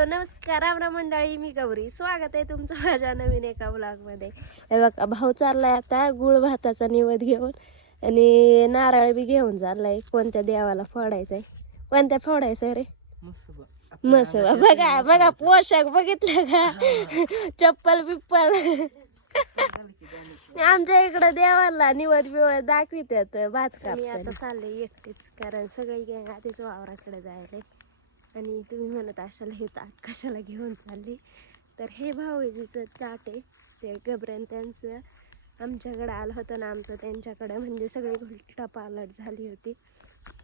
Hello नमस्कार रामरा मंडळी मी गौरी. स्वागत आहे तुमचं माझ्या नवीन एका ब्लॉगमध्ये हे बघा भाऊ चाललाय आता गुळ भाताचा निवद घेऊन आणि नारळ बी घेऊन चाललाय. कोणत्या देवाला फोडायचंय? कोणत्या फोडायचंय रे? मस्त बघा बघा पोशाख बघितलं का? चप्पल बिप्पल. आमच्या इकडं देवाला निवड बिवड दाखवितात भात मी आता चालले एकटीच कारण सगळी गँग आधीच वावराकडे जायला. आणि तुम्ही म्हणत असाल हे ताट कशाला घेऊन चालली? तर हे भाऊजीचं ताट आहे. ते घबरेन त्यांचं. आमच्याकडं आलं होतं ना आमचं त्यांच्याकडं म्हणजे सगळी उलटा पालट झाली होती.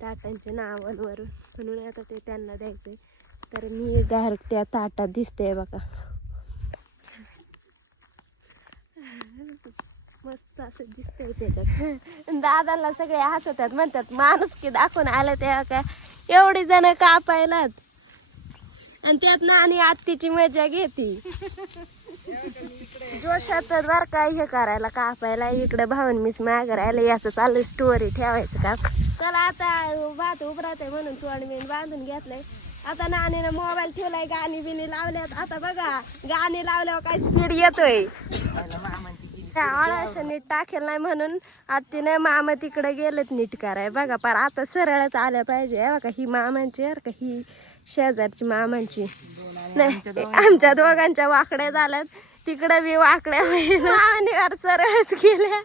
ताटांच्या नावांवरून. म्हणून आता ते त्यांना द्यायचं तर मी डायरेक्ट त्या ताटात दिसते बघा. मस्त असं दिसतंय त्याच्यात. दादाला सगळे हसतात म्हणतात माणूस की दाखवून आलं तेव्हा काय एवढी जण कापायलात. आणि त्यात नानी आत्तीची मजा घेती. जोशात बर काय हे करायला कापायला इकडे भाऊन मीच मागरायला याचं चालू स्टोरी ठेवायचं का? चला आता भात उभरात म्हणून तोंड मी बांधून घेतलंय. आता नानीनं मोबाईल ठेवलाय गाणी बिणी लावल्यात. आता बघा गाणी लावल्यावर काय स्पीड येतोय. आळाशा नीट टाकेल नाही म्हणून आत्तीने मामा तिकडे गेलेत नीट कराय बघा पर आता सरळच आल्या पाहिजे. बघा ही मामांची आहे का ही शेजारची मामांची. नाही आमच्या दोघांच्या वाकड्या झाल्यात. तिकडे बी वाकड्या होईल. मामांवर सरळच गेल्या.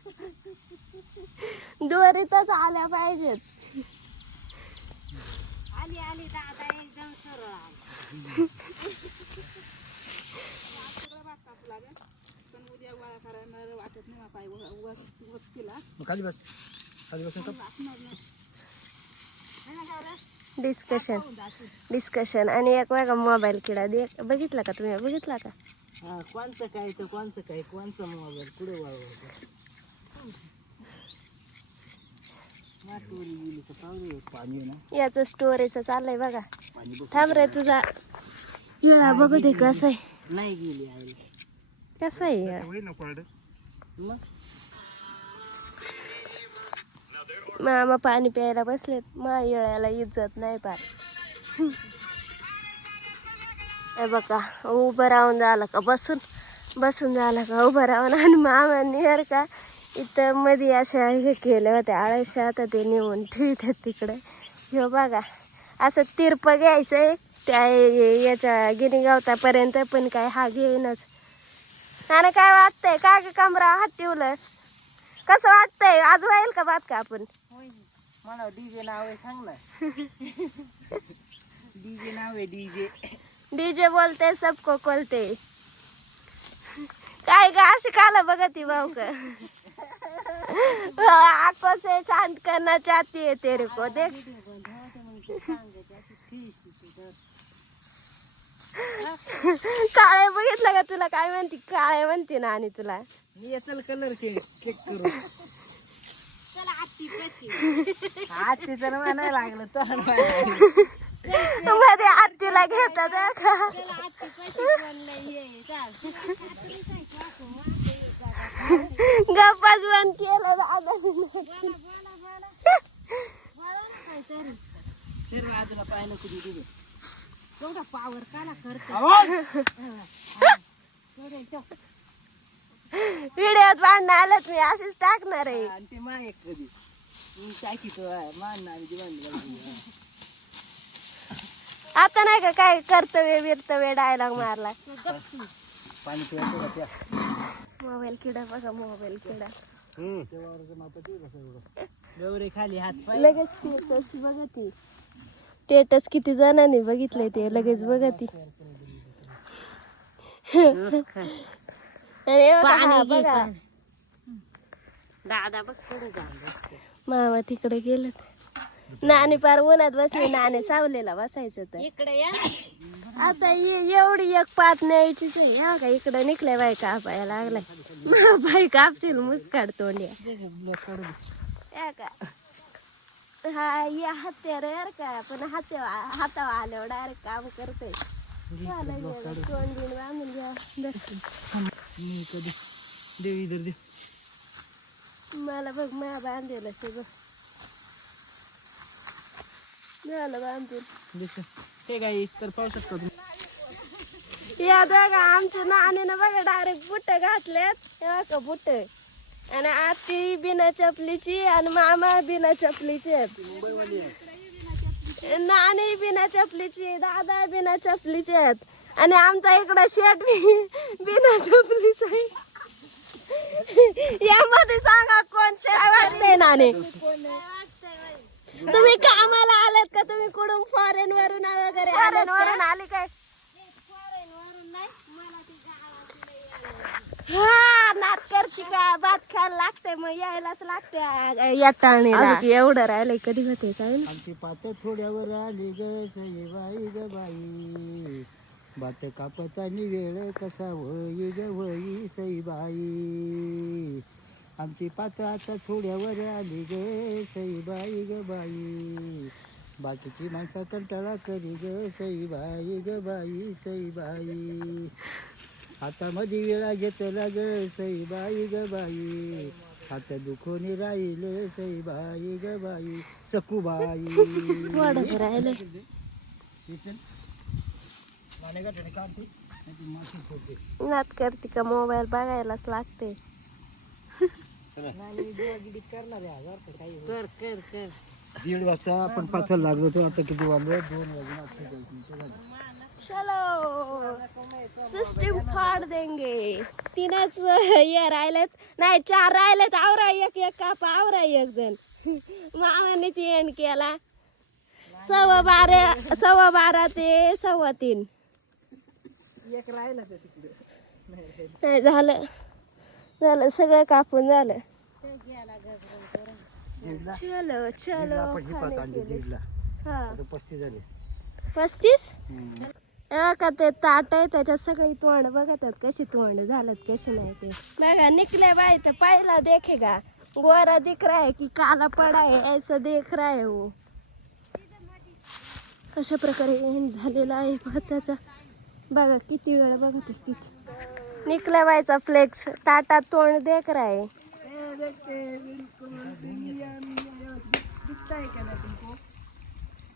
दोरीतच आल्या पाहिजेत. आली आली दादा एकदम सरळ. मग खाली बस. खाली बसून का डिस्कशन डिस्कशन आणि एक वेगळा मोबाईल किडा दे. बघितला का तुम्ही? बघितला का? हा कोणचं काय तर कोणचं काय कोणचं मोबाईल कुठे ना. याचं स्टोरेचं चाललंय बघा. थांब रे तुझा. बघू दे कसं आहे. नाही गेली आई. कसं आहे? होईल ना कोरडं मामा पाणी प्यायला बसलेत. मा येळ्याला इज्जत नाही पार. हे बघा उभं राहून झालं का? बसून बसून झालं का? उभं राहून. आणि मामांनी हर का इथं मध्ये अशा हे केल्या होत्या. आळशा आता ते नेऊन ठेवतात तिकडे. ह्यो बघा असं तिरप घ्यायचंय. त्या याच्या गिनीगावतापर्यंत पण काय हा घेईनच. आणि काय वाटतंय? काय ग कमरा? हात ठेवलं. कसं वाटतंय? आज होईल का बात का आपण? मला डीजे नाव आहे सांग ना. डीजे नाव आहे डीजे. डीजे बोलते सबको कोलते काय ग अशी काला बघती भाऊ का? से शांत करना चाहती है तेरे को. देख. काळे बघितलं का तुला? काय म्हणते? काळे म्हणते ना आणि तुला. मी कलर चेक करू. चला आत्ती तर म्हणायला लागलं तर मध्ये आत्तीला घेतात बरं का? गप्पाच बंद केलं दादा पावर काला करतो. व्हिडिओत भांडणं आलं मी अशीच टाकणार आहे. आणि ते मा एक कधी. मी टाकी तो मान आणि जीवन आता नाही का काय कर्तव्य बिर्तव्य डायलॉग मारला? पाणी पिवायचं का त्या. मोबाईल किडा बघा मोबाईल किडा. गौरे खाली हात पाय. लगेच बघा ती. स्टेटस किती जणांनी बघितलंय ते लगेच बघा ती हे बघा, हा, बघा. दादा बघ पुढे झालं मामा तिकडे गेलेत. नाणे पार उन्हात बसले नाणे सावलेला बसायचं तर इकडे या. आता ये- एवढी एक पात न्यायचीच आहे. हा का इकडे निघल्या बाई कापायला लागलाय. बाई कापशील मुसकाड तोंड्या या का? हा या हत्यार यार का? पण हात्या हातावर आल्यावर डायरेक्ट काम बिन बांधून घ्या. धर. मी कधी देव इधर दे. मला बघ मला ते बघ. झालं बांधून. हे काय तर पाहू शकता या बघा आमच्या नानीनं बघा डायरेक्ट बुट घातलेत. हे बघा बुट. आणि आती बिना चपलीची आणि मामा बिना चपलीची आहेत. नानी बिना चपलीची दादा बिना चपलीचे आहेत. आणि आमचा इकडं शेट बिना चपलीचा आहे. यामध्ये सांगा कोण शेट वाटतंय नाने? तुम्ही कामाला आलात का? तुम्ही कुठून फॉरेन वरून वगैरे फॉरेन वरून आले काय? हा नाट करते का भात खायला लागतंय मग यायलाच लागते येताना एवढं राहिलंय कधी होते काय? आमची पात थोड्यावर आली ग सई बाई ग बाई. बात कापतानी वेळ कसा होई ग होई सई बाई. आमची पात आता थोड्यावर आली ग सई बाई ग बाई. बाकीची माणसं कंटाळा करी ग सई बाई ग बाई सई बाई. आता मध्ये वेळा घेतला ग सई बाई ग बाई आता दुखून राहिले सई बाई ग बाई थोडं राहिलंय नात करते का मोबाईल बघायलाच लागते दीड वाजता आपण पाथर लागलो होतो आता किती वाजलं दोन वाजून चलो। सिस्टीम फाड़ देंगे। तीनच हे राहिलेत. नाही चार राहिलेत. आवरा एक एक कापा. आवरा एक जण मामाने एंड केला. सव्वा बारा सव्वा बारा ते सव्वा तीन. एक राहिला नाही झालं. झालं. सगळं कापून झालं. चलो चलो. पस्तीस झाले. पस्तीस. अ का ते ताट आहे त्याच्यात सगळी तोंड बघतात कशी तोंड झालं कशी नाही ते. बघा निकले बाई तर देखे देखेगा गोरा दिख रहा है की काला पडा आहे ऐसा देख रहा है वो. कशा प्रकारे end झालेला आहे भाताचा बघा किती वेळा बघा ते. किती निकल्या बाईचा फ्लेक्स ताटात तोंड देख रहा है.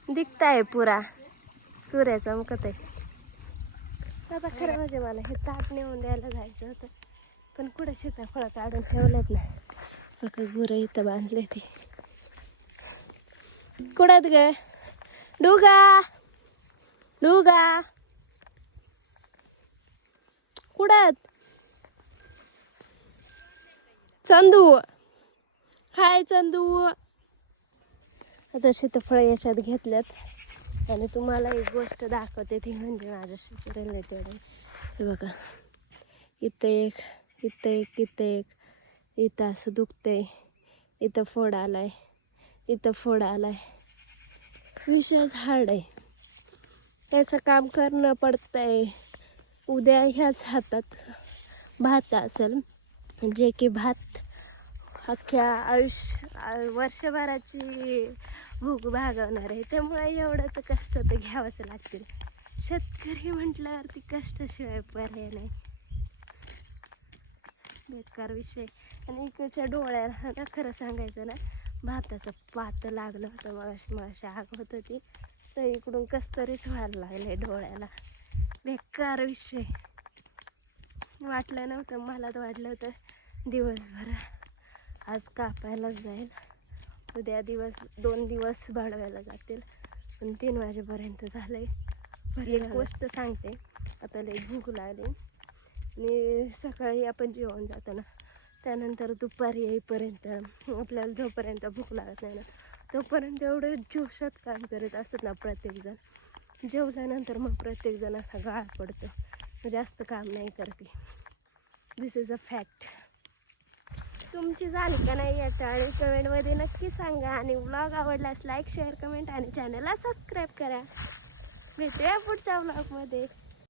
दिखता है पुरा. सूर्याचा चमकत आहे. आता खरं म्हणजे मला हे ताट नेऊन द्यायला जायचं होतं. पण कुठं सीताफळं काढून ठेवलेत ना फक्त गुरं इथं बांधले ते. कुठत ग? डुगा? डुगा? कुडात चंदू? हाय चंदू. आता सीताफळ याच्यात घेतल्यात. आणि तुम्हाला एक गोष्ट दाखवते ती म्हणजे माझ्याशी रिलेटेड आहे. हे बघा. इथं एक इथं एक इथं एक. इथं असं दुखतंय. इथं फोड आलाय. इथं फोड आलाय. विशेष हार्ड आहे. त्याचं काम करणं पडतंय. उद्या ह्याच हातात भात असेल. जे की भात अख्ख्या आयुष्य वर्षभराची भूक भागवणार आहे. त्यामुळे एवढं तर कष्ट तर घ्यावंच लागतील. शेतकरी म्हटल्यावरती कष्टाशिवाय पर्याय नाही. बेकार विषय. आणि इकडच्या डोळ्याला ना खरं सांगायचं ना भाताचं पात लागलं होतं मगाशी मगाशी आग होत होती. तर इकडून कस्तरीच व्हायला लागले डोळ्याला. बेकार विषय. वाटलं नव्हतं मला तर वाटलं होतं दिवसभर आज कापायलाच जाईल. उद्या दिवस दोन दिवस भाडवायला जातील. पण तीन वाजेपर्यंत झालं आहे एक गोष्ट सांगते. आता लई भूक लागली. आणि सकाळी आपण जेवण जातो ना त्यानंतर दुपारी येईपर्यंत आपल्याला जोपर्यंत भूक लागत नाही ना तोपर्यंत एवढं जोशात काम करत असत ना प्रत्येकजण. जेवल्यानंतर मग प्रत्येकजण असा गाळ पडतो. जास्त काम नाही करते दिस इज अ फॅक्ट तुमची झाली का नाही याचं आणि कमेंटमध्ये नक्की सांगा. आणि व्लॉग आवडल्यास लाईक शेअर कमेंट आणि चॅनलला सबस्क्राईब करा. भेटूया पुढच्या व्लॉगमध्ये